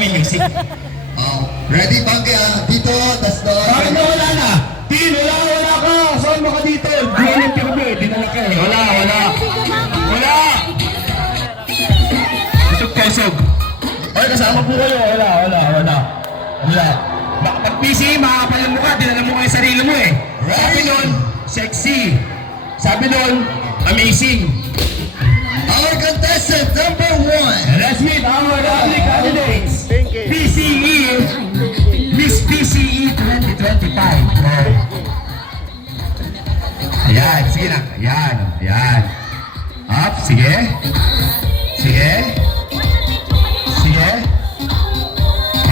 may music. Ready, Bangke, dito, that's the... Bakit na wala na? Tin, wala ka! Saan mo ka dito? Di yung pirbe, dinala ka eh. Wala. Kusog. Ay, kasama po kayo. Wala. Pag PC, makakapal yung mukha, dinala mo kayo sarili mo eh. Sabi nun, sexy. Sabi nun, amazing. Our contestant number 1. Let's meet our lovely candidates. PCE, Miss PCE 2025. Ayan, sige na. Ayan. Up, sige.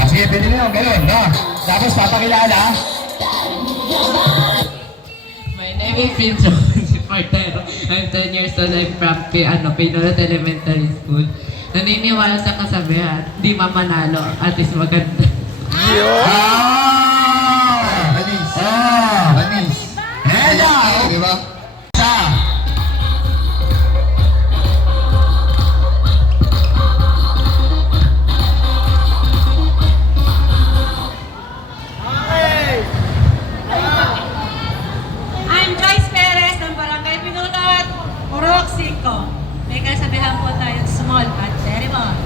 Sige, pwede na yun, ganun, no? Tapos papakilala. My name is Pincho Portero. I'm 10 years old. I'm from Pinulot Elementary School. Naniniwala sa kasabihan, di mamanalo, at is maganda. Manis. Hello! Di ba? I'm Joyce Perez ng Barangay Pinulot, Purok 5. May kasabihan po tayo, small but very much.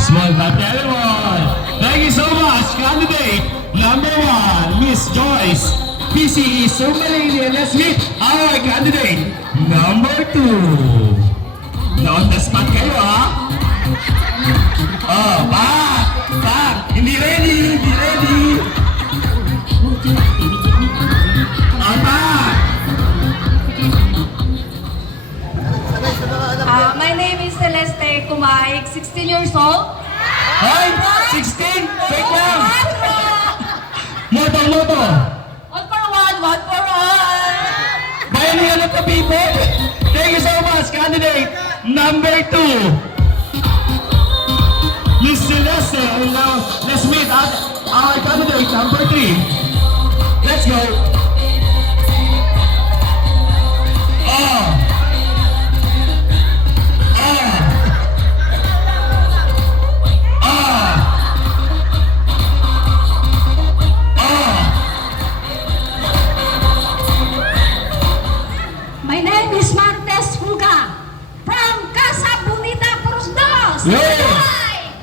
Small but very one. Thank you so much, candidate number 1, Miss Joyce, PCE Sumalini. Let's meet our candidate number 2. Na on the spot kayo, ha? Oh, pak! Hindi ready! My name is Celeste Kumaig, 16 years old. Hoy! 16! Wait lang! Moto! One for one for all. Bayan of the people! Thank you so much, candidate number 2. Miss Celeste, and now let's meet our candidate number 3. Let's go! My name is Martes Fuga from Casa Bonita, Porosdos. Yeah.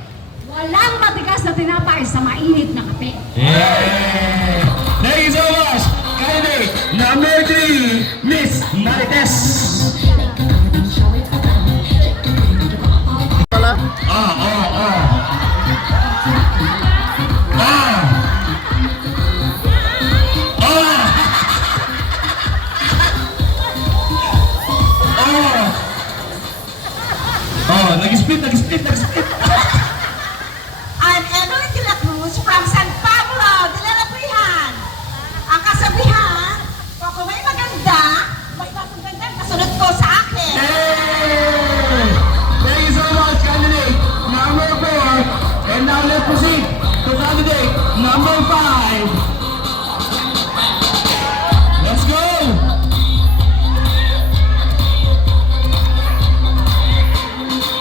Walang matigas na tinapay sa mainit na kape. Yeah! Thank you so much, candidate number 3, Miss Marites. Nag-split. I'm Emily de la Cruz from San Pablo, de la Labrihan. Ang kasabihan, kung may maganda, may mas maganda kasunod ko sa akin. Hey! Thank you so much, candidate number 4. And now let's proceed to candidate number 5. Let's go!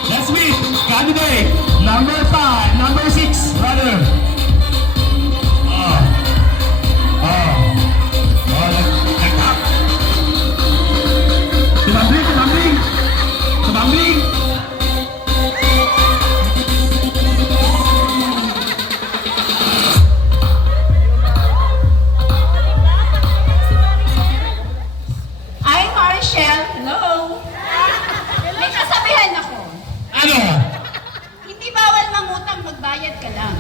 Let's meet candidate number 5, number 6, brother. Nagtap. Tumambling. I'm Marichelle. Hello. May kasabihan ako. Ano? Hindi bawal mangutang, magbayad ka lang.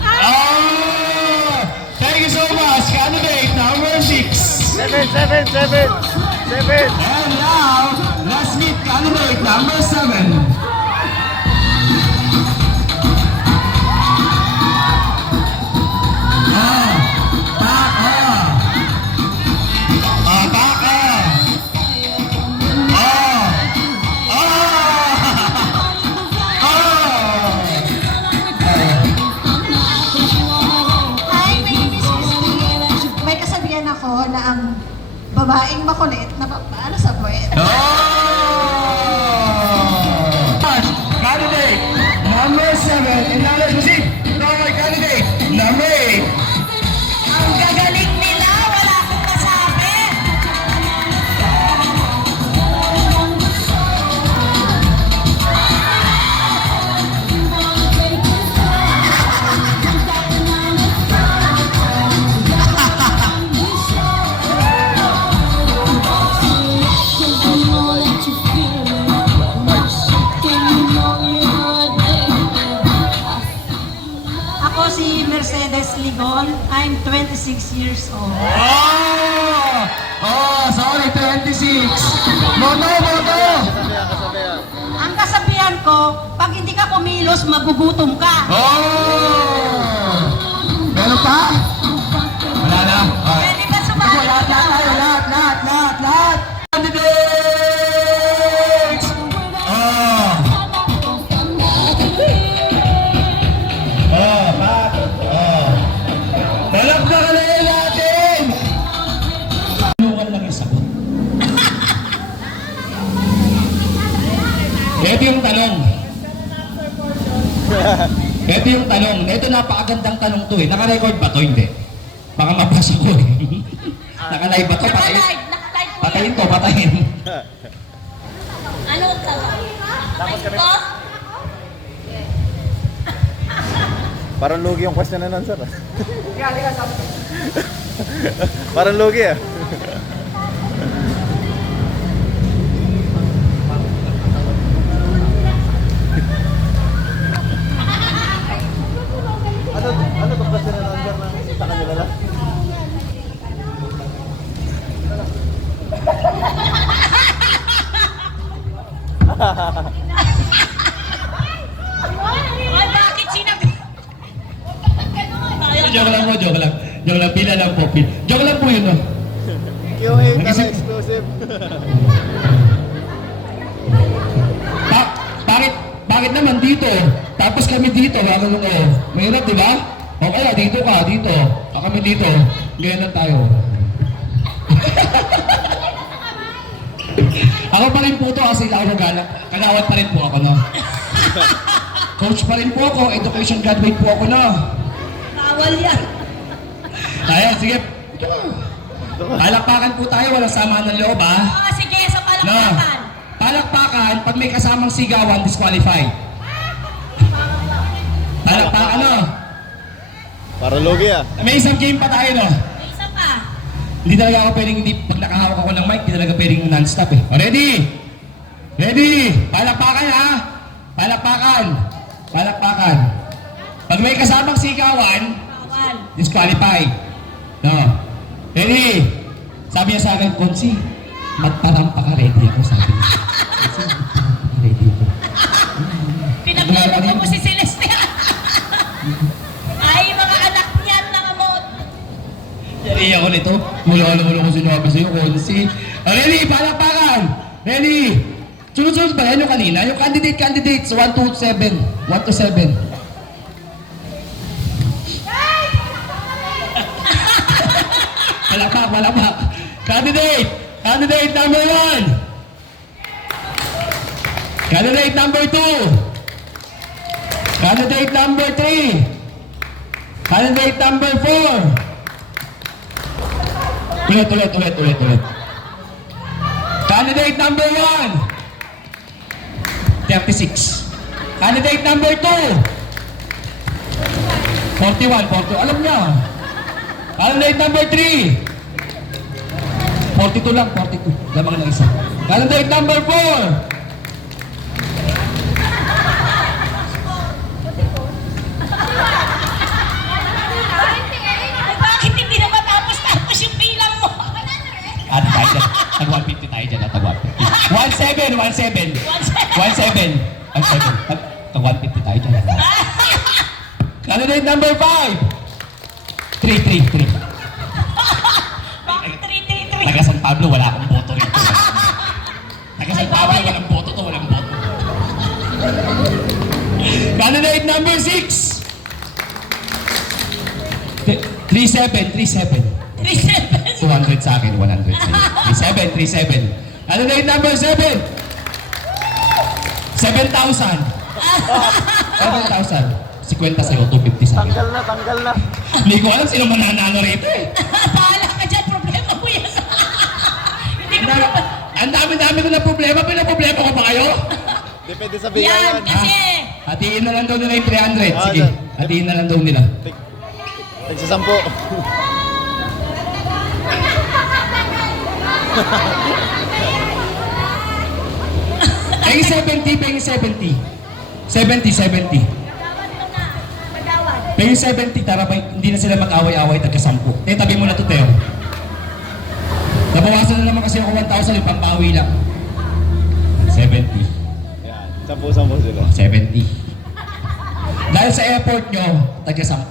Thank you so much, candidate number 6. Seven. And now, let's meet candidate number 7. Hi, my name is Christy. May kasabihan ako na ang babaeng makulit na paano sa puwet. Oh! Number 8. Ang gagaling nila, wala akong masabi. Ako si Mercedes Ligon. I'm 26 years old. Oh! Oh, sorry, 26. Moto, moto! Ang kasabihan ko, pag hindi ka kumilos, magugutom ka. Oh! Meron pa? Wala na? Okay. Pwede ba sumali? Lahat! Candidates! Oh! Oh, back. Oh. Palakpakan na yun natin! Tulungan lang yung sagot. Ito yung tanong. Ito yung tanong. Ito napakagandang tanong to eh. Naka-record ba to? Hindi. Baka mapasa ko eh. Naka-live ba to? Patayin. Nakalive po Patayin yan. to, patayin. Ano ang tawag? Tapos kami. Parang lugi yung question na nun, sir. Parang lugi ah. Ano ba question na nun, sir, na sa kanila lang? Ay, bakit sinabi? Joke lang po, joke lang. Joke lang, pila lang po. Joke lang po yun, no? QA na Nag-isip- exclusive. Bakit naman dito? Tapos kami dito, bago nung mahirap, di ba? O kaya dito ka, dito. O kami dito. Ganyan lang tayo. Ako pa rin po to kasi ako naggalak. Kagawad pa rin po ako, no? Coach pa rin po ako. Education graduate po ako, no? Bawal yan. Ayan, sige. Palakpakan po tayo, walang sama ng loob, ha? Oo, sige, sa No. palakpakan. Palakpakan, pag may kasamang sigawan, disqualified. Palakpakan, no? Parang lugi ah. May isang game pa tayo, no? May isa pa. Hindi talaga ako pwedeng, pag nakahawak ako ng mic, hindi talaga pwedeng non-stop eh. O, ready? Ready? Palakpakan, ha? Palakpakan. Palakpakan. Pag may kasamang sigawan, Bawal. disqualified. No. Ready? Sabi niya sa akin, Konsi, magparampa ka, ready ako, sabi niya. Konsi, magparampa ka, ready ako. Pinaglolo mo si Celestia. Ay, mga anak niyan, mga mod. Yari ako nito. Mula ko sinabi sa'yo, Konsi. O, ready? Palakpakan. Ready? Sunod-sunod ba yan yung kanina? Yung candidates, 1 to 7. 1 to 7. Palakpak. Candidate number 1. Candidate number 2. Candidate number 3. Candidate number 4. Ulit. Candidate number 1. 36. Candidate number 2. 41. Alam niya. Candidate number 3. 42 lang, 42. Lamang ng isa. Candidate number 4. Ay, bakit hindi na matapos yung bilang mo? Ano tayo dyan? Tag-150 tayo dyan, tag-150. 17. Tag-150 tayo dyan. Candidate number 5. 3. Bakit 333? Taga San Pablo, wala akong boto rito. Taga San Pablo, walang boto to, walang boto. Candidate number 6. 37. 200 sa akin, 100 sa iyo. 37. Candidate number 7. 7,000. 7,000. 50 sa'yo, 250 sa'yo. Tanggal na. Hindi ko alam sino mananalo rito eh. Bahala ka dyan, problema mo yan. Hindi ko pa. Ang dami-dami ko na problema, pinaproblema ko pa kayo? Depende sa Yan, bigayan. kasi. Hatiin na lang daw nila yung 300. Ah, Sige, dyan. hatiin na lang daw nila. Nagsasampo. Pengi 70, pengi 70. 70. Pengi 70, tara ba, hindi na sila mag-away-away tagka-10. Tabi mo na to, Teo. Nabawasan na naman kasi ako 1,000, yung pambawi lang. 70. Yan. Sampu sila. 70. Dahil sa airport nyo, tagka-10.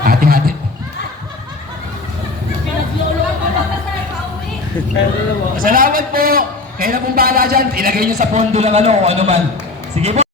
Hati-hati. Salamat po. Kayo na pong bahala dyan. Ilagay nyo sa pondo lang ano o ano man. Sige po.